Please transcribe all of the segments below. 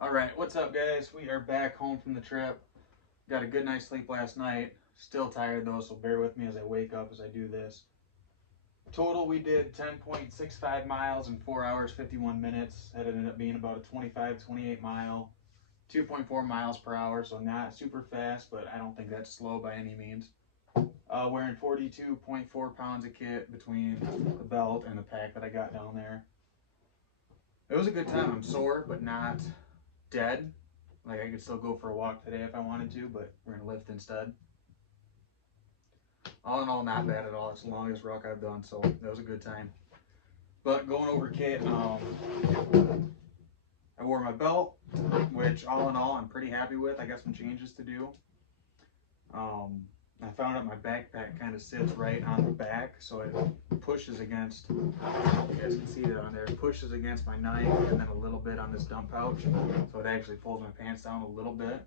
All right, what's up, guys? We are back home from the trip. Got a good night's sleep last night. Still tired though, so bear with me as I wake up as I do this. Total, we did 10.65 miles in 4 hours, 51 minutes. That ended up being about a 25, 28 mile, 2.4 miles per hour, so not super fast, but I don't think that's slow by any means. Wearing 42.4 pounds of kit between the belt and the pack that I got down there. It was a good time. I'm sore, but not dead. Like, I could still go for a walk today if I wanted to, but we're gonna lift instead. All in all, not bad at all. It's the longest ruck I've done, so that was a good time. But going over kit, I wore my belt, which all in all I'm pretty happy with. I got some changes to do. I found out my backpack kind of sits right on the back, so it pushes against, you guys can see that on there, it pushes against my knife and then a little bit on this dump pouch, so it actually pulls my pants down a little bit.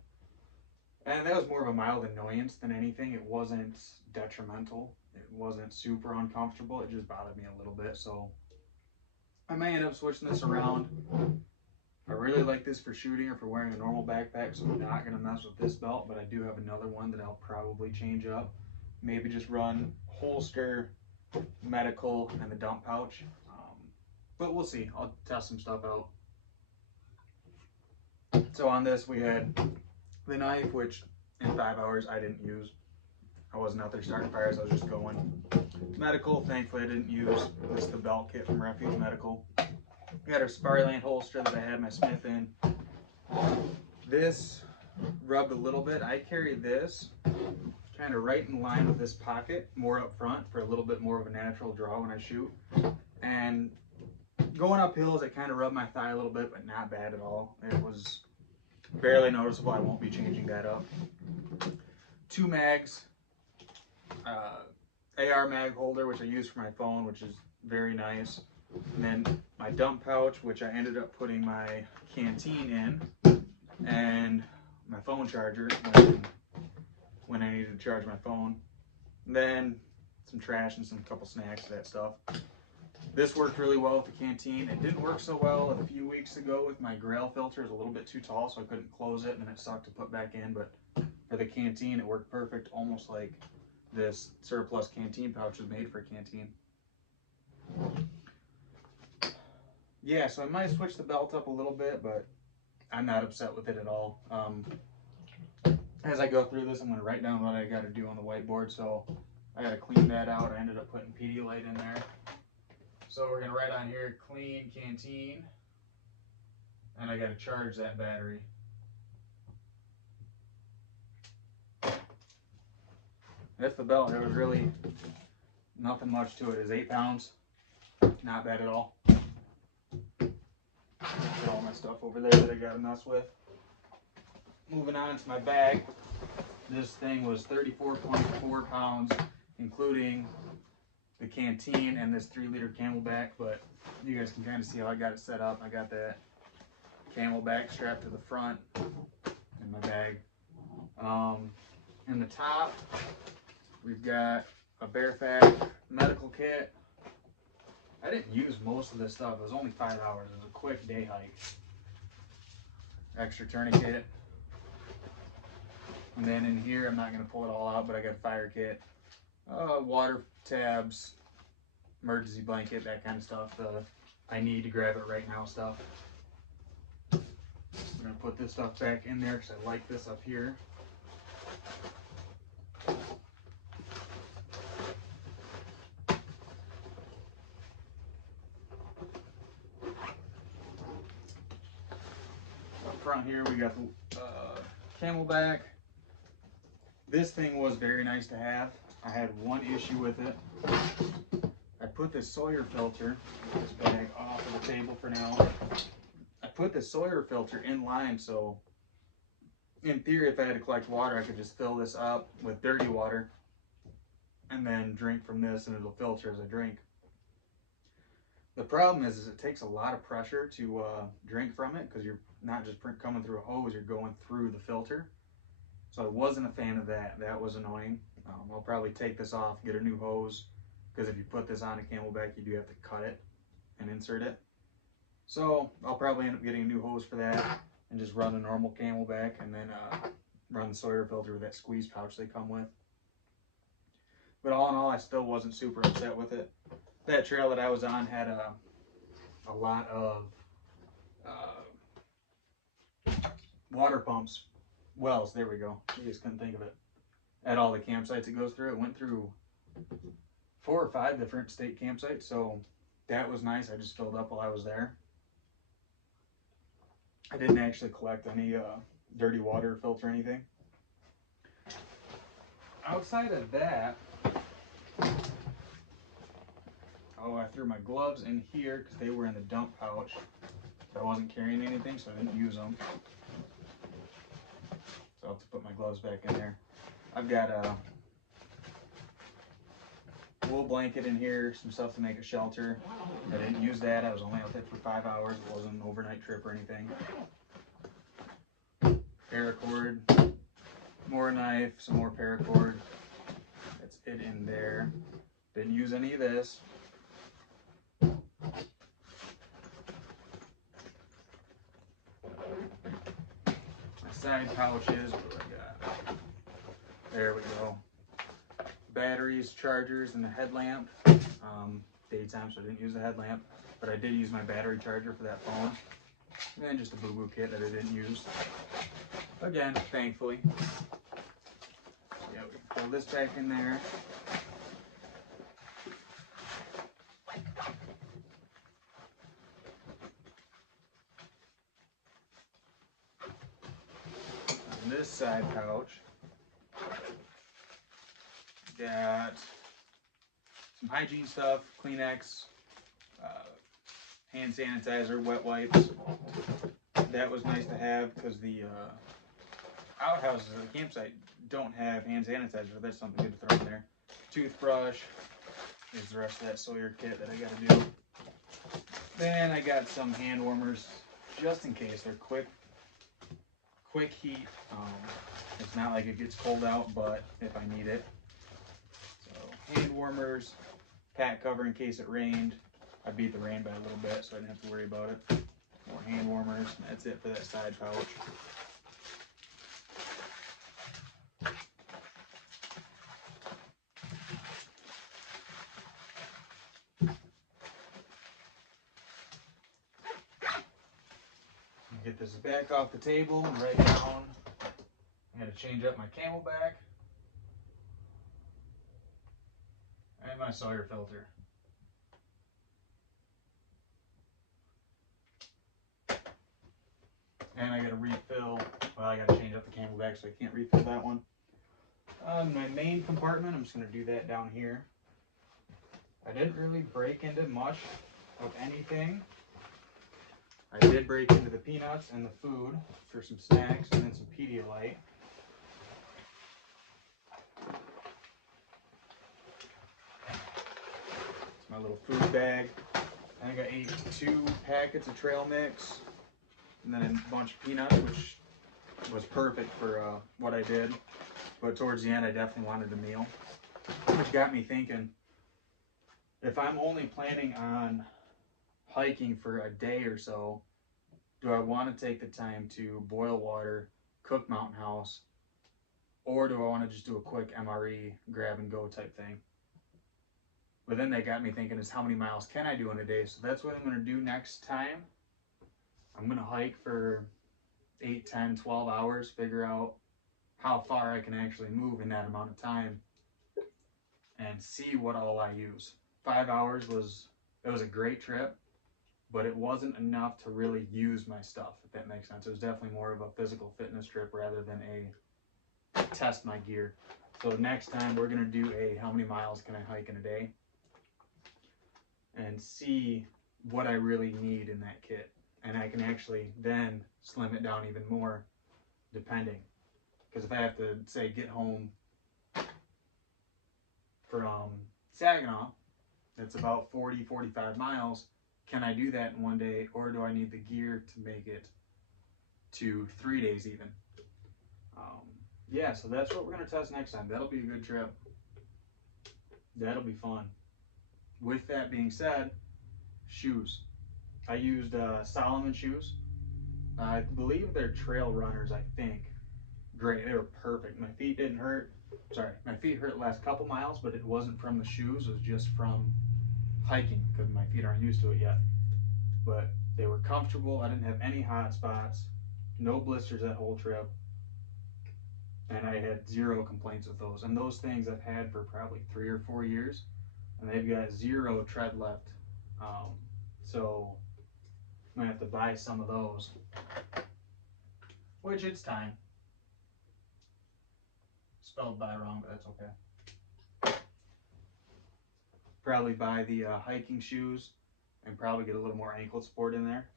And that was more of a mild annoyance than anything. It wasn't detrimental. It wasn't super uncomfortable. It just bothered me a little bit, so I may end up switching this around. I really like this for shooting or for wearing a normal backpack, so I'm not going to mess with this belt, but I do have another one that I'll probably change up. Maybe just run holster, medical, and the dump pouch. But we'll see. I'll test some stuff out. So on this, we had the knife, which in 5 hours I didn't use. I wasn't out there starting fires, I was just going. Medical, thankfully I didn't use. This is the belt kit from Refuge Medical. Got a Sparland holster that I had my Smith in. This rubbed a little bit. I carry this kind of right in line with this pocket, more up front for a little bit more of a natural draw when I shoot. And going up hills, it kind of rubbed my thigh a little bit, but not bad at all. It was barely noticeable. I won't be changing that up. 2 mags, AR mag holder, which I use for my phone, which is very nice. And then my dump pouch, which I ended up putting my canteen in, and my phone charger when I needed to charge my phone. And then some trash and some couple snacks, that stuff. This worked really well with the canteen. It didn't work so well a few weeks ago with my Grail filter. It was a little bit too tall, so I couldn't close it, and it sucked to put back in. But for the canteen, it worked perfect, almost like this surplus canteen pouch is made for a canteen. Yeah, so I might switch the belt up a little bit, but I'm not upset with it at all. As I go through this, I'm going to write down what I got to do on the whiteboard, so I got to clean that out. I ended up putting Pedialyte in there. So we're going to write on here, clean canteen, and I got to charge that battery. That's the belt. There was really nothing much to it. It's 8 pounds. Not bad at all. Put all my stuff over there that I got to mess with. Moving on to my bag. This thing was 34.4 pounds, including the canteen and this 3-liter Camelback, but you guys can kind of see how I got it set up. I got that Camelback strapped to the front in my bag. In the top, we've got a Bear Fat medical kit. I didn't use most of this stuff. It was only 5 hours. It was a quick day hike. Extra tourniquet. And then in here, I'm not going to pull it all out, but I got a fire kit, water tabs, emergency blanket, that kind of stuff. I need to grab it right now stuff. I'm going to put this stuff back in there because I like this up here. Front here we got the Camelback. This thing was very nice to have. I had one issue with it. I put this Sawyer filter, this bag off of the table for now. I put the Sawyer filter in line, so in theory if I had to collect water I could just fill this up with dirty water and then drink from this and it'll filter as I drink. The problem is it takes a lot of pressure to drink from it because you're not just coming through a hose, you're going through the filter. So I wasn't a fan of that. That was annoying. I'll probably take this off, get a new hose, because if you put this on a Camelback, you do have to cut it and insert it. So I'll probably end up getting a new hose for that. and just run a normal Camelback, and then run the Sawyer filter with that squeeze pouch they come with. But all in all, I still wasn't super upset with it. That trail that I was on had a lot of water pumps, wells, there we go. You just couldn't think of it. At all the campsites it goes through. It went through 4 or 5 different state campsites, so that was nice. I just filled up while I was there. I didn't actually collect any dirty water, filter anything. Outside of that, oh, I threw my gloves in here because they were in the dump pouch. I wasn't carrying anything, so I didn't use them. So I'll have to put my gloves back in there. I've got a wool blanket in here, some stuff to make a shelter. I didn't use that. I was only out there for 5 hours. It wasn't an overnight trip or anything. Paracord, more knife, some more paracord. That's it in there. Didn't use any of this. Side pouches, what do I got? There we go. Batteries, chargers, and the headlamp. Daytime, so I didn't use the headlamp, but I did use my battery charger for that phone. And then just a boo-boo kit that I didn't use. Again, thankfully. Yeah, we can throw this back in there. This side pouch, got some hygiene stuff, Kleenex, hand sanitizer, wet wipes. That was nice to have because the outhouses at the campsite don't have hand sanitizer. That's something good to throw in there. Toothbrush. Here's the rest of that Sawyer kit that I got to do. Then I got some hand warmers just in case. They're quick heat. It's not like it gets cold out, but if I need it. So hand warmers, pack cover in case it rained. I beat the rain by a little bit, so I didn't have to worry about it. More hand warmers, and that's it for that side pouch. Get this back off the table and right down. I'm going to change up my Camelback and my Sawyer filter. And I got to refill, well, I got to change up the Camelback so I can't refill that one. My main compartment, I'm just going to do that down here. I didn't really break into much of anything. I did break into the peanuts and the food for some snacks and then some Pedialyte. It's my little food bag. I think I ate 2 packets of trail mix and then a bunch of peanuts, which was perfect for what I did. But towards the end, I definitely wanted a meal, which got me thinking, if I'm only planning on hiking for a day or so, do I want to take the time to boil water, cook Mountain House, or do I want to just do a quick MRE, grab and go type thing? But then that got me thinking is how many miles can I do in a day? So that's what I'm going to do next time. I'm going to hike for 8, 10, 12 hours, figure out how far I can actually move in that amount of time and see what all I use. 5 hours was a great trip, but it wasn't enough to really use my stuff, if that makes sense. It was definitely more of a physical fitness trip rather than a test my gear. So next time we're gonna do a how many miles can I hike in a day and see what I really need in that kit. And I can actually then slim it down even more depending. Because if I have to say get home from Saginaw, that's about 40, 45 miles. Can I do that in one day, or do I need the gear to make it to 3 days even? Yeah, so that's what we're going to test next time. That'll be a good trip. That'll be fun. With that being said, shoes. I used Solomon shoes. I believe they're trail runners, I think. Great, they were perfect. My feet didn't hurt. Sorry, my feet hurt the last couple miles, but it wasn't from the shoes. It was just from hiking because my feet aren't used to it yet. But they were comfortable. I didn't have any hot spots, no blisters that whole trip, and I had zero complaints with those. And those things I've had for probably 3 or 4 years, and they've got zero tread left. So I'm gonna have to buy some of those, which it's time. Spelled buy wrong, but that's okay. Probably buy the hiking shoes and probably get a little more ankle support in there.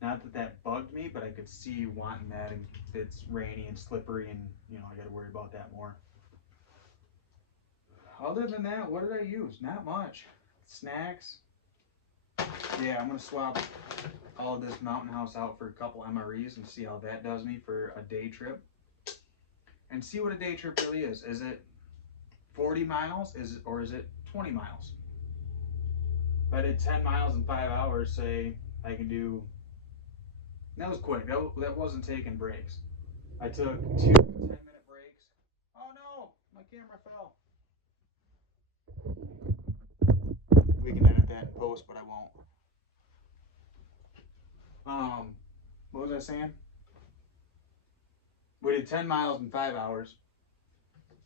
Not that that bugged me, but I could see wanting that, and it's rainy and slippery, and you know I got to worry about that more. Other than that, what did I use? Not much. Snacks. Yeah, I'm gonna swap all of this Mountain House out for a couple MREs and see how that does me for a day trip. And see what a day trip really is. Is it 40 miles? Or is it 20 miles? If I did 10 miles in 5 hours, say I can do. That was quick. That wasn't taking breaks. I took 2 10-minute breaks. Oh no, my camera fell. We can edit that in post, but I won't. What was I saying? We did 10 miles in 5 hours.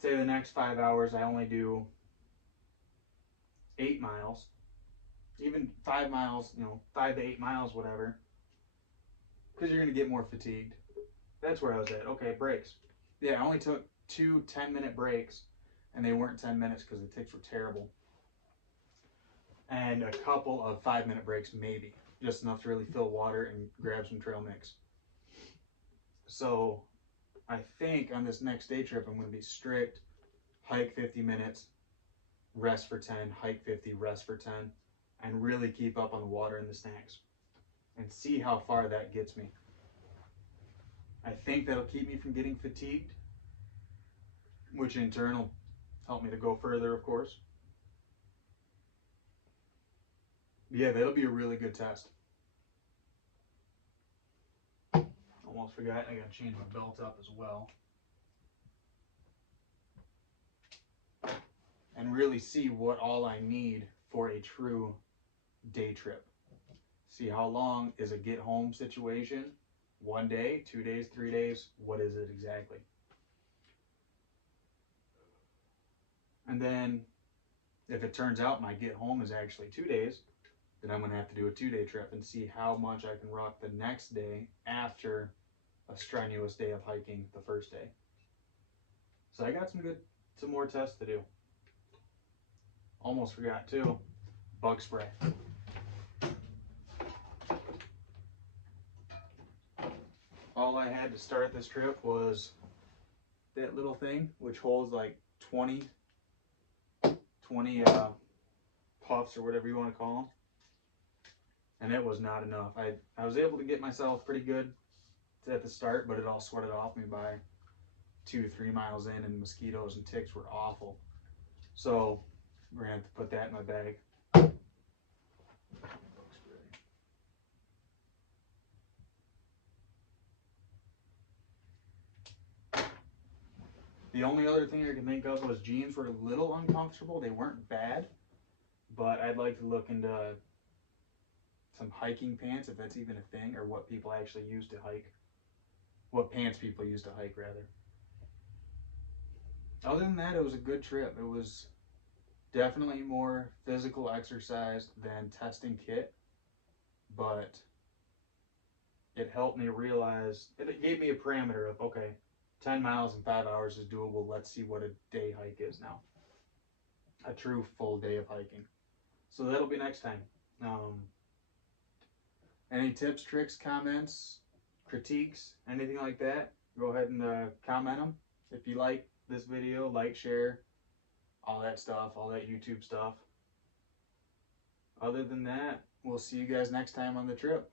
Say the next 5 hours I only do 8 miles. Even 5 miles, 5 to 8 miles, whatever. Because you're going to get more fatigued. That's where I was at. Okay, breaks. Yeah, I only took 2 10-minute breaks, and they weren't 10 minutes because the ticks were terrible. And a couple of 5-minute breaks, maybe. Just enough to really fill water and grab some trail mix. So I think on this next day trip, I'm going to be strict. Hike 50 minutes, rest for 10, hike 50, rest for 10, and really keep up on the water and the snacks. And see how far that gets me. I think that'll keep me from getting fatigued, which in turn will help me to go further, of course. Yeah, that'll be a really good test. Almost forgot, I gotta change my belt up as well. And really see what all I need for a true day trip. See how long is a get home situation? 1 day, 2 days, 3 days, what is it exactly? And then if it turns out my get home is actually 2 days, then I'm gonna have to do a 2-day trip and see how much I can rock the next day after a strenuous day of hiking the first day. So I got some more tests to do. Almost forgot too, bug spray. All I had to start this trip was that little thing, which holds like 20 puffs or whatever you want to call them. And it was not enough. I was able to get myself pretty good at the start, but it all sweated off me by 2-3 miles in, and mosquitoes and ticks were awful. So we're gonna have to put that in my bag. The only other thing I can think of was jeans were a little uncomfortable. They weren't bad, but I'd like to look into some hiking pants, if that's even a thing, or what people actually use to hike. What pants people use to hike, rather. Other than that, it was a good trip. It was definitely more physical exercise than testing kit, but it helped me realize, it gave me a parameter of, okay, 10 miles in 5 hours is doable. Let's see what a day hike is now. A true full day of hiking. So that'll be next time. Any tips, tricks, comments, critiques, anything like that, go ahead and comment them. If you like this video, like, share, all that stuff, all that YouTube stuff. Other than that, we'll see you guys next time on the trip.